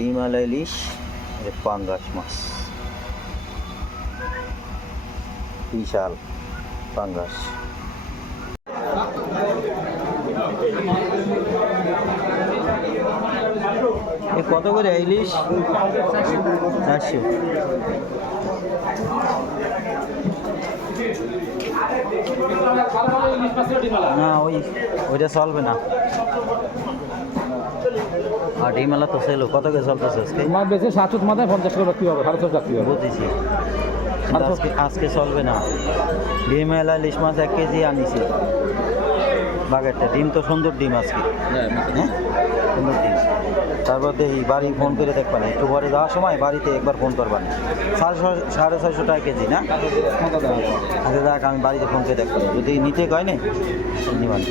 ডিমালা ইলিশ, পাঙ্গাস মাছ, বিশাল পাঙ্গাস। কত করে ইলিশ? 400। না ওইটা চলবে না। আর ডিমালা তো সেলো কত করে চলতেছে আজকে? বেশি 700 মাথায় 50 করে রাখতে হবে, 750 রাখতে হবে। বুঝেছি, আজকে চলবে না। ডিমালা ইলিশ মাছ 1 কেজি আনিছি বাগেরটা। ডিম তো সুন্দর ডিম আজকে, হ্যাঁ সুন্দর ডিম। তারপর দেখি বাড়ি ফোন করে দেখবেন, একটু পরে যাওয়ার সময় বাড়িতে একবার ফোন করবেন। 650 টাকা কেজি না? আচ্ছা দেখ, আমি বাড়িতে ফোন করে দেখবেন, যদি নিতে কয় না নিবান।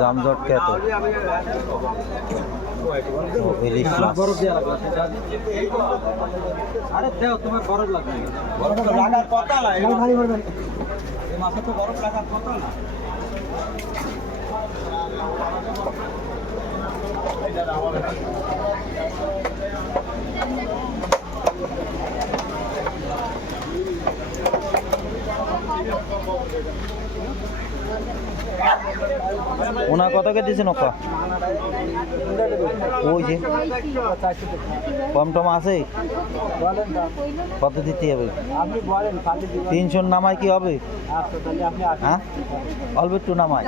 জামজট কে তো ইলিশ মাছ। আরে দেও, তোমার বরফ লাগবে। বরফ লাগার কথা না, এই মাছে তো বরফ লাগার কথা না। ওনার কত কে দিয়েছেন ওকা? ওই যে কম টম আছে, কত দিতে হবে? 300 নামায় কি হবে? হ্যাঁ অল্প একটু নামায়।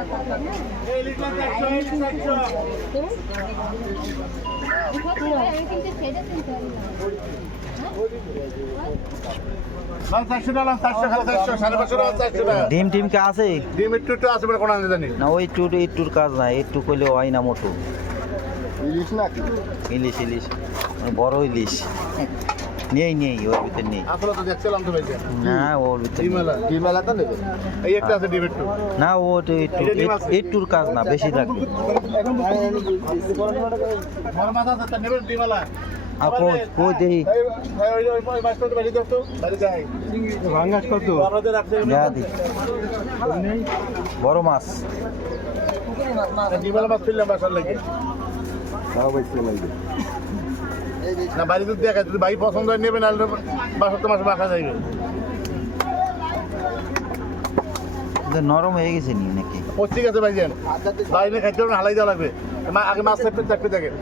ডিম টিম কে আছে? ডিম একটু আছে বলে কোন জানি না, ওই একটুর কাজ নাই, একটু কইলে হয় না মোটু। ইলিশ না ইলিশ ইলিশ বড় ইলিশ নেই ওর ভিতরে নেই। আসলে তো দেখছিলাম তো ভাইয়া, না ওর ভিতরে ডিমেলা তো নেবে। এই একটা আছে ডিম একটু না, ও একটুর কাজ না, বেশি লাগবে। বড় মাথা আছে নেবে ডিমেলা। আর কই দেই ওই মাছটা তো বাড়ি দাও তো, বাড়ি যাই ভাঙাস কত আপনাদের রাখতে দি বড় মাছ। ডিমেলা মাছ ফেললাম বাসার লাগে না, বাড়ি দুধ দেখা, যদি ভাই পছন্দ হয় নেবে, নাহলে বাসার তো মাছ রাখা যাইবে। নরম হয়ে গেছে নি নাকি? ঠিক আছে ভাই, যান বাইরে খাইতে হবে, হালাই দেওয়া লাগবে। আগে মাছ চাপতে দেখেন।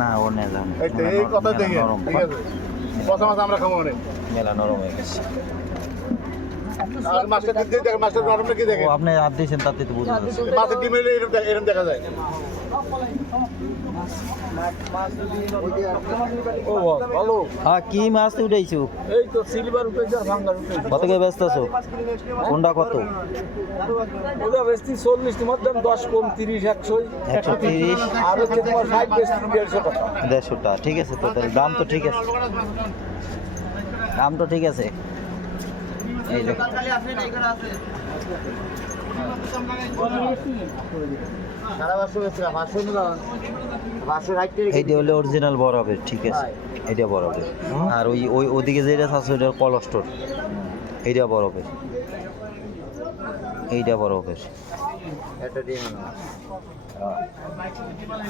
না ও নিয়ে যান, এই কথা দেখে ঠিক আছে, পচা মাছ আমরা খাবো অনেক। মেলা নরম হয়ে গেছে। আর মাছটা দিতে দেখেন, মাছটা নরম নাকি দেখেন। আপনি হাত দিয়েছেন তাতে তো বুঝতে পারছি। মাছের ডিম এরকম দেখা যায়। হ্যাঁ, কি মাছ উঠাইছো? এই তো সিলভার উঠেছে, ভাঙার উঠেছে। কত করে ব্যস্ত আছো? কোনটা কত? ওটা বেশি 40, তোমার দাম 10 কম 30, 100, 130 আর হচ্ছে তোমার 60 বেশি 150 টাকা। 150 টাকা, ঠিক আছে তো, তাহলে দাম তো ঠিক আছে, দাম তো ঠিক আছে। এই যে এইটা হলে অরিজিনাল বরফের, ঠিক আছে, এটা বরফের। আর ওদিকে যেটা আছে ওটা কলস্টোর, এইটা বরফের, এইটা বরফের।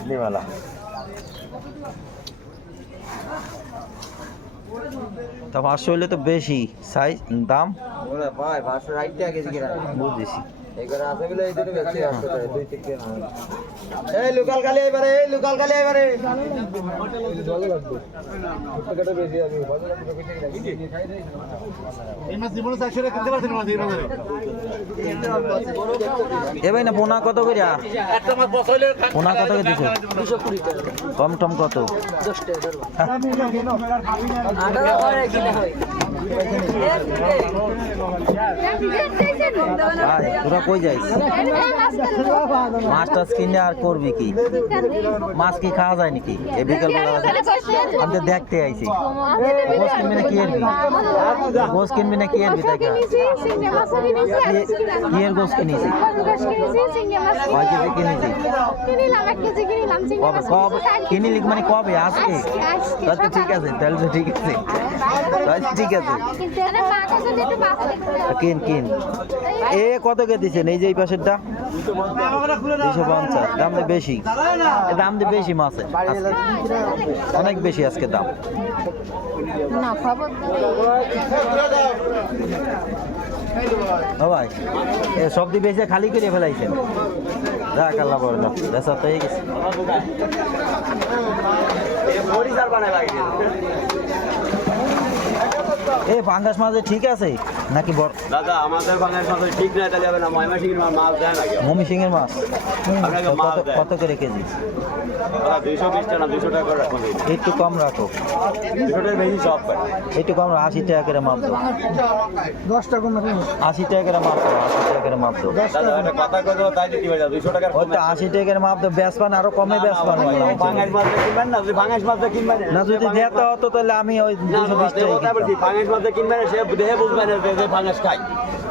ডিমালা তা 500 হলে তো বেশি সাইজ দাম। বুঝেছি। লোকাল কালি এবারে, লোকাল কালি এবারে। এ ভাই না পোনা কত করে? পোনা কত করে দিছো? কম টম কত? 10 টাকা। ভাই তোরা কই যাইস মাছ টাছ কিনে আর করবি কি মাছ কি খাওয়া যায় নাকি এ বিকেল বেলা আমি তো দেখতে আইছি গোস কিনবি না কি এরবি গোস কিনবি না কি এরবি তাই কি এর গোস কিনেছি কয় কেজি কিনেছি কবে কবে কিনিলি মানে কবে আজকে তাহলে ঠিক আছে তাহলে তো ঠিক আছে তাহলে ঠিক আছে কিন কিন এ কত কে দিচ্ছেন এই যে এই পাশেরটা 250 দাম তো বেশি দাম তো বেশি মাছের আজকে অনেক বেশি আজকে দাম ও ভাই এ সবজি বেঁচে খালি করে ফেলাইছেন যা কাল্লা বড় না বেচা তো হয়ে গেছে এই পাঙ্গাস মাছ ঠিক আছে নাকি বড় দাদা আমাদের পাঙ্গাস মাছ ঠিক না তাহলে হবে না ময়মনসিংহের মাছ দেয় না ময়মনসিংহের মাছ আপনাকে মাছ দেয় কত করে কেজি দাদা 220 টাকা 200 টাকা করে রাখুন একটু কম রাখো 200 টাকার বেশি সব পায় একটু কম 80 টাকা করে মাপ দাও 10 টাকা কম 80 টাকা করে মাপ দাও 80 টাকা করে মাপ দাও দাদা একটা কথা কই দাও তাই দিতে পারি 200 টাকার ওই তো 80 টাকা করে মাপ দাও বেচবান আরো কমে বেচবান পাঙ্গাস মাছ কিনবেন না যদি পাঙ্গাস মাছ কিনবেন না যদি দেতে হতো তাহলে আমি ওই 220 টাকা কিনতাম। পাঙ্গাস মাছ কিনবেন সে দেহে বুঝবেন যে পাঙ্গাস খাই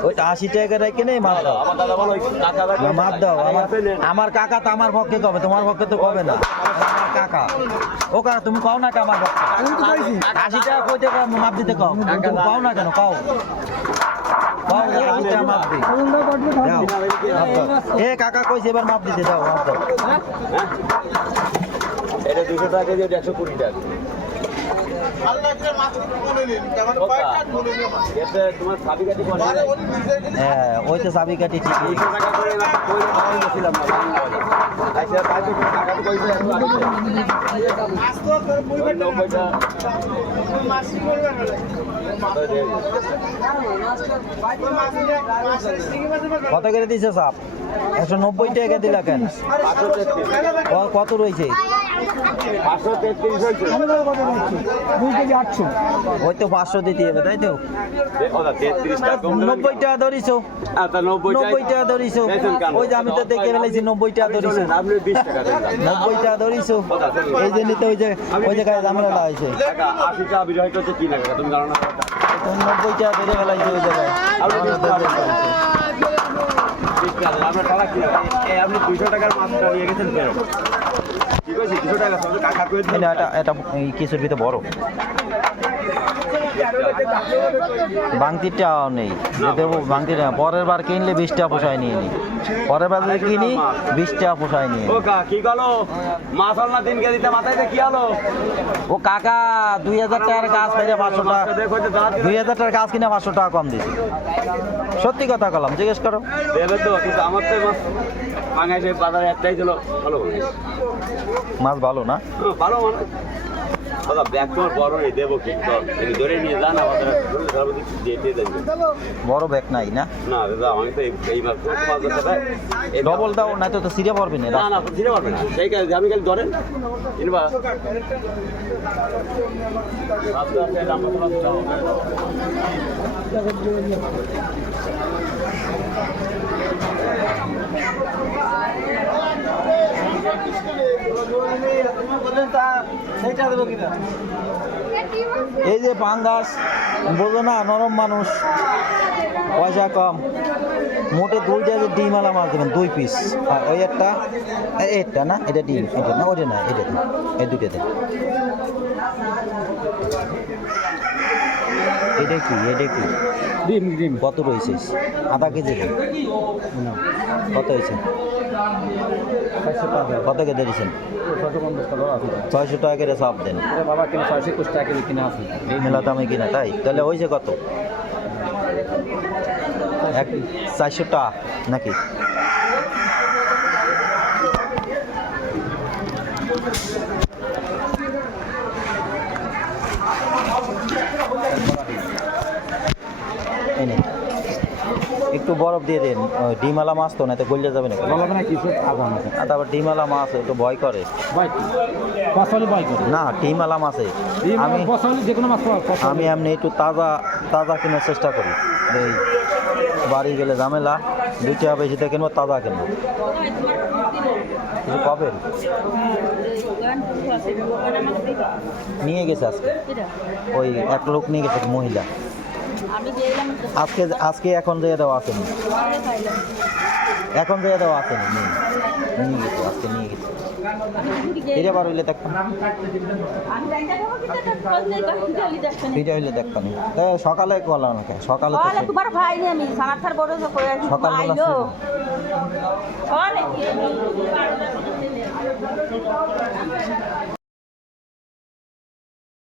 ওই তো 80 টাকা করে কিনে মাপ দাও আমার দাদা বলো কাকা না, মাপ দাও আমার কাকা তো আমার পক্ষে কবে তোমার পক্ষে তো কবে না আমার কাকা ও কাকা তুমি কও না কে আমার পক্ষে 80 টাকা কই টাকা মাপ দিতে কও তুমি কও না কেন কও কও 80 টাকা মাপ দি দাও মাপ দাও। এ কাকা কইছে এবার মাপ দিতে দাও মাপ দাও এটা 200 টাকা কেজি 120 টাকা এতে তোমার সাবি কাটি করে হ্যাঁ ওই তো চাবি কাটি ঠিক 200 টাকা করে না কই দিছিলাম না আচ্ছা তাই তো টাকা তো কইছে মাছ তো তোর পরিবার 90 টাকা কত করে দিছে সাপ 190 টাকা দিলা কেন কত রয়েছে 533 হইছে ওই তো 500 দিতে হবে তাই তো ওটা 33 টাকা কম 90 টাকা ধরিছো আচ্ছা 90 টাকা ধরিছো ওই যে আমি তো দেখে ফেলেছি 90 টাকা ধরিছো আপনি 20 টাকা দেন 90 টাকা ধরিছো এই যে নিতে ওই যে গায়ে ঝামেলা হয়েছে টাকা 80 টাকা বিরয় করতে কি লাগে তুমি জানো না 90 টাকা ধরে ফেলাইছে ওই জায়গায় আপনার টাকা কি আপনি 200 টাকার মাছটা নিয়ে গেছেন ফেরত ঠিক আছে 200 টাকা সঙ্গে টাকা করে দিন এটা এই কিছুর ভিতরে বড় বাংতিটাও নেই দেবো বাংতিটা পরের বার কিনলে 20 টাকা পোষায় নিয়ে নি পরের বার যদি কিনি 20 টাকা পোষায় নিয়ে ও কা কি গেল মাছ হল না 3 কেজিতে মাথায় কি হলো ও কাকা 2000 টাকার গাছ কিনে 500 টাকা 2000 টাকার গাছ কিনে 500 টাকা কম দিছি সত্যি কথা কলাম জিজ্ঞেস করো দেবে তো কিন্তু আমার তো মাছ বাঙাইছে বাজারে একটাই ছিল ভালো মাছ ভালো না ভালো মানে দাদা ব্যাগ তো বড় নেই দেবো কি ধরে নিয়ে যান আমাদের দিয়ে দেন বড় ব্যাগ নাই না না দাদা আমি তো এই মাছ ডবল দাও না তো সিরিয়া পড়বি না না না দিতে পারবে না সেই কাজ আমি খালি ধরেন কিনবা এই যে পাঙ্গাস বোঝো না নরম মানুষ পয়সা কম মোটে 2টা যে ডিম আলা মাছ দেবেন 2 পিস আর ওই একটা না এটা ডিম এটা না ওটা না এটা দিন এই দুটো দেন এটা কি ডিম কত রয়েছে আধা কেজি দেন কত হয়েছে কত কে দিয়েছেন 600 টাকা করে সব দেন বাবা কিনা 621 টাকা কেজি কিনা আছে এই মেলা দামে কিনা তাই তাহলে হয়েছে কত 400 টাকা নাকি একটু বরফ দিয়ে দেন ডিমালা মাছ তো না তো গলিয়ে যাবে না বলা না কিছু আগাম আছে আর তারপর ডিমালা মাছ একটু ভয় করে ভাই পছন্দ ভাই করে না ডিমালা মাছে আমি পছন্দ যে কোনো মাছ পাওয়া আমি এমনি একটু তাজা তাজা কেনার চেষ্টা করি। এই বাড়ি গেলে ঝামেলা, 2 টাকা বেশিতে কিনবো, তাজা কিনবো। কিছু পাবেন? নিয়ে গেছে আজকে, ওই এক লোক নিয়ে গেছে, এক মহিলা। আজকে এখন দিয়ে দেওয়া আসেনি, এখন দিয়ে দেওয়া আসেনি, নিয়ে গেছে, আজকে নিয়ে গেছে। ফিরে বার হইলে দেখতাম, ফিরে হইলে দেখতাম। সকালে বললাম না কেন, সকালে তো সেই- তোমার ভাই নি আমি সানাথার বড় যে কই আসি সকালবেলা আইলো ছিল। ওলে